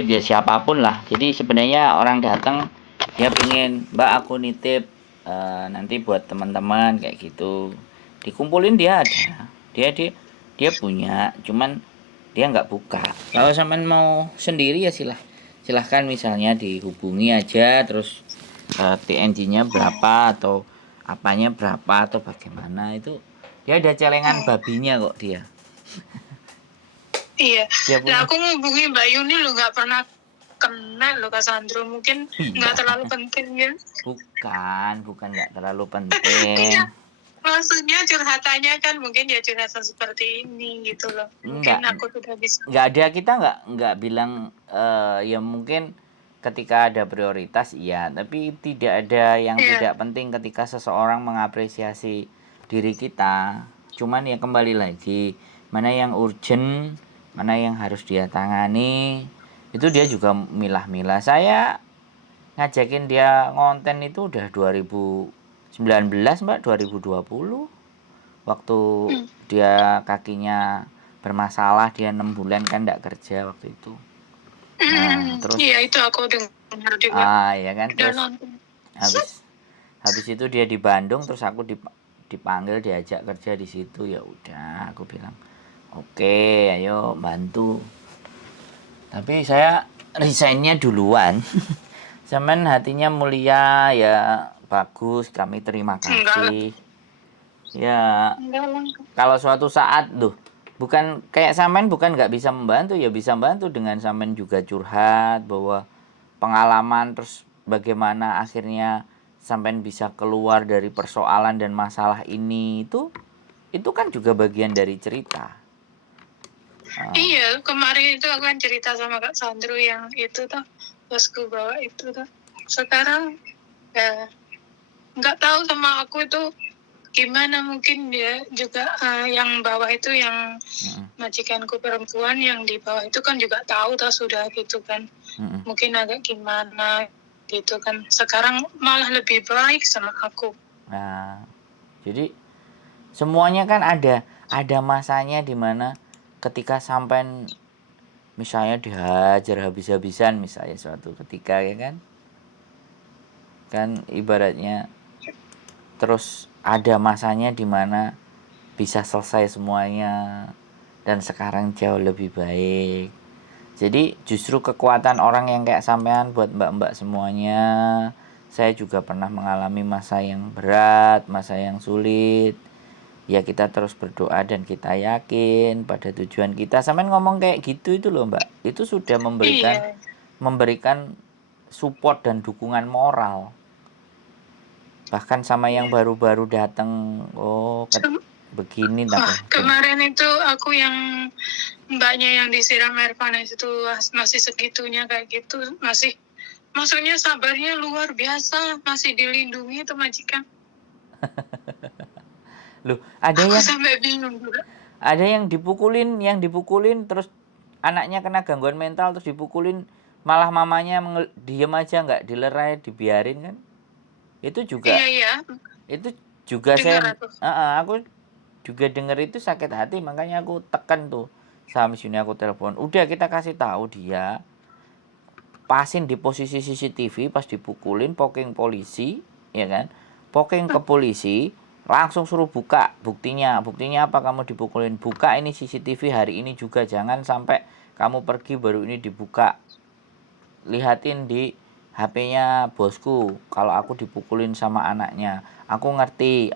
duit ya siapapun lah. Jadi sebenarnya orang datang dia pengen, Mbak aku nitip nanti buat teman-teman kayak gitu. Dikumpulin dia ada. Dia punya, cuman dia nggak buka. Kalau sampean mau sendiri ya silahkan misalnya dihubungi aja terus TNG-nya berapa atau apanya berapa atau bagaimana itu dia ada celengan babinya kok dia. Iya. Dia Nah punya. aku ngubungi Mbak Yuni lo nggak pernah kena lo Kak Sandro, mungkin nggak terlalu penting ya. Bukan nggak terlalu penting. Iya. Maksudnya curhatannya kan mungkin ya curhatan seperti ini gitu loh. Mungkin aku sudah bisa. Nggak ada, kita nggak bilang ya mungkin ketika ada prioritas iya, tapi tidak ada yang tidak penting ketika seseorang mengapresiasi diri kita. Cuman ya kembali lagi, mana yang urgent, mana yang harus dia tangani, itu dia juga milah-milah. Saya ngajakin dia ngonten itu udah 2019 Mbak, 2020 waktu dia kakinya bermasalah, dia 6 bulan kan nggak kerja waktu itu. Nah terus iya itu aku dengar juga. ya kan, terus habis itu dia di Bandung, terus aku dipanggil diajak kerja di situ. Ya udah aku bilang oke, ayo bantu, tapi saya resignnya duluan. Cuman hatinya mulia ya, bagus, kami terima kasih. Ya kalau suatu saat bukan kayak sampean, bukan nggak bisa membantu, ya bisa membantu dengan sampean juga curhat bahwa pengalaman terus bagaimana akhirnya sampean bisa keluar dari persoalan dan masalah ini, itu kan juga bagian dari cerita. Iya, kemarin itu aku kan cerita sama Kak Sandro yang itu tuh, bosku bawa itu tuh. Sekarang nggak tahu sama aku itu gimana, mungkin dia juga yang bawah itu yang majikanku perempuan yang di bawah itu kan juga tahu sudah gitu kan. Mungkin agak gimana gitu kan. Sekarang malah lebih baik sama aku. Nah, jadi semuanya kan ada masanya di mana ketika sampean misalnya dihajar habis-habisan misalnya suatu ketika ya kan ibaratnya, terus ada masanya di mana bisa selesai semuanya dan sekarang jauh lebih baik. Jadi justru kekuatan orang yang kayak sampean buat mbak-mbak semuanya. Saya juga pernah mengalami masa yang berat, masa yang sulit. Ya kita terus berdoa dan kita yakin pada tujuan kita. Sampean ngomong kayak gitu itu loh Mbak, itu sudah memberikan support dan dukungan moral. Bahkan sama yang baru-baru datang, begini kemarin itu aku yang mbaknya yang disiram air panas itu masih segitunya kayak gitu, masih maksudnya sabarnya luar biasa, masih dilindungi itu majikan. Loh, ada aku yang sampai bingung juga. Ada yang dipukulin terus anaknya kena gangguan mental terus dipukulin, malah mamanya diem aja nggak dilerai, dibiarin kan. Itu juga iya. Itu juga aku juga denger itu sakit hati, makanya aku tekan tuh sama sini, aku telepon, udah kita kasih tahu dia, pasin di posisi CCTV pas dipukulin, poking polisi ya kan, poking ke polisi, langsung suruh buka buktinya apa kamu dipukulin, buka ini CCTV hari ini juga, jangan sampai kamu pergi baru ini dibuka, lihatin di HP-nya bosku kalau aku dipukulin sama anaknya. Aku ngerti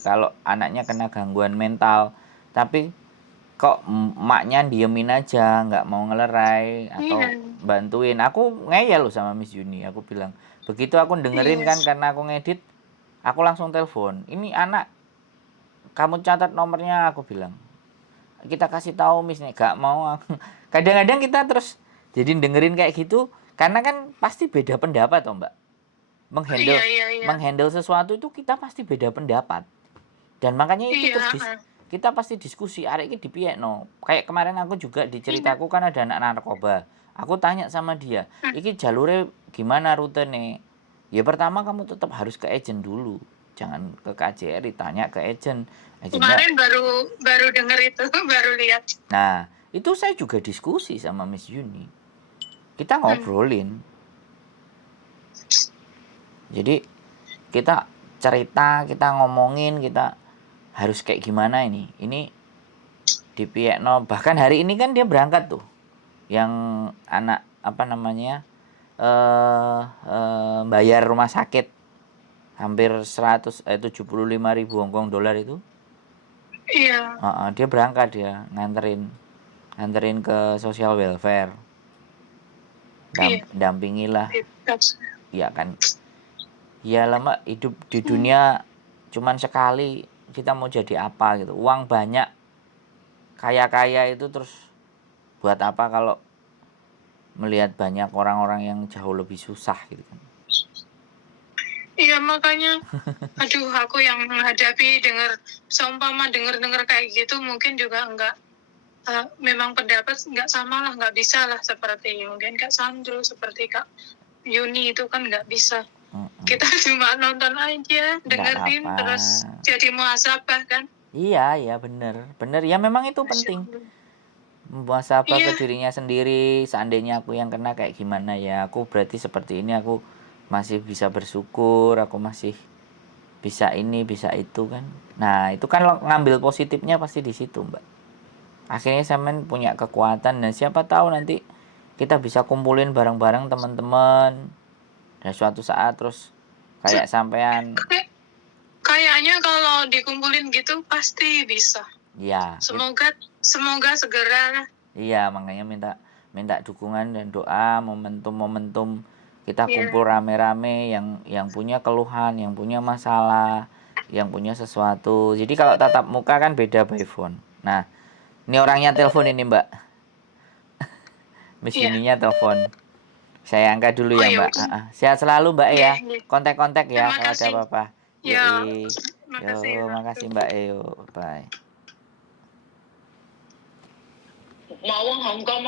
kalau anaknya kena gangguan mental, tapi kok emaknya diemin aja, nggak mau ngelerai atau bantuin. Aku ngeyel loh sama Miss Yuni, aku bilang begitu, aku dengerin kan karena aku ngedit, aku langsung telepon, ini anak kamu catat nomornya, aku bilang kita kasih tahu Miss nih, gak mau. Kadang-kadang kita terus jadi dengerin kayak gitu karena kan pasti beda pendapat toh Mbak, menghandle sesuatu itu kita pasti beda pendapat, dan makanya itu terus kita pasti diskusi, arek iki dipiekno. Kayak kemarin aku juga diceritaku kan ada anak narkoba, aku tanya sama dia, iki jalure gimana rute nih, ya pertama kamu tetap harus ke agent dulu, jangan ke KJRI, tanya ke agent. Kemarin baru denger itu, baru lihat. Nah itu saya juga diskusi sama Miss Yuni, kita ngobrolin. Jadi kita cerita, kita ngomongin, kita harus kayak gimana ini di Piekno. Bahkan hari ini kan dia berangkat tuh, yang anak apa namanya bayar rumah sakit hampir 75.000 Hong Kong dolar itu. Iya. Dia berangkat, dia nganterin ke social welfare. Dampingilah. Iya kan. Ya lama hidup di dunia cuman sekali, kita mau jadi apa gitu. Uang banyak, kaya itu terus buat apa kalau melihat banyak orang-orang yang jauh lebih susah gitu kan. Iya, makanya aduh, aku yang menghadapi seumpama dengar kayak gitu mungkin juga enggak memang pendapat enggak sama lah, enggak bisa lah seperti mungkin Kak Sandro, seperti Kak Yuni itu kan enggak bisa. Kita cuma nonton aja, dengerin terus jadi muhasabah kan. Iya bener ya, memang itu penting, muhasabah ke dirinya sendiri. Seandainya aku yang kena kayak gimana ya, aku berarti seperti ini, aku masih bisa bersyukur, aku masih bisa ini bisa itu kan. Nah itu kan ngambil positifnya pasti di situ Mbak. Akhirnya sampean punya kekuatan, dan siapa tahu nanti kita bisa kumpulin bareng-bareng teman-teman, dan suatu saat terus kayak sampean. Kayaknya kalau dikumpulin gitu pasti bisa. Iya. Semoga segera. Iya, makanya minta dukungan dan doa, momentum kita kumpul rame-rame, yang punya keluhan, yang punya masalah, yang punya sesuatu. Jadi kalau tatap muka kan beda by phone. Nah, ini orangnya telepon ini Mbak. Miss Yuninya telepon. Saya angkat dulu ya Mbak. Sehat selalu Mbak ya. Kontak-kontak ya kalau ada apa-apa. Yo, makasih Mbak. Bye. Mau Hong Kong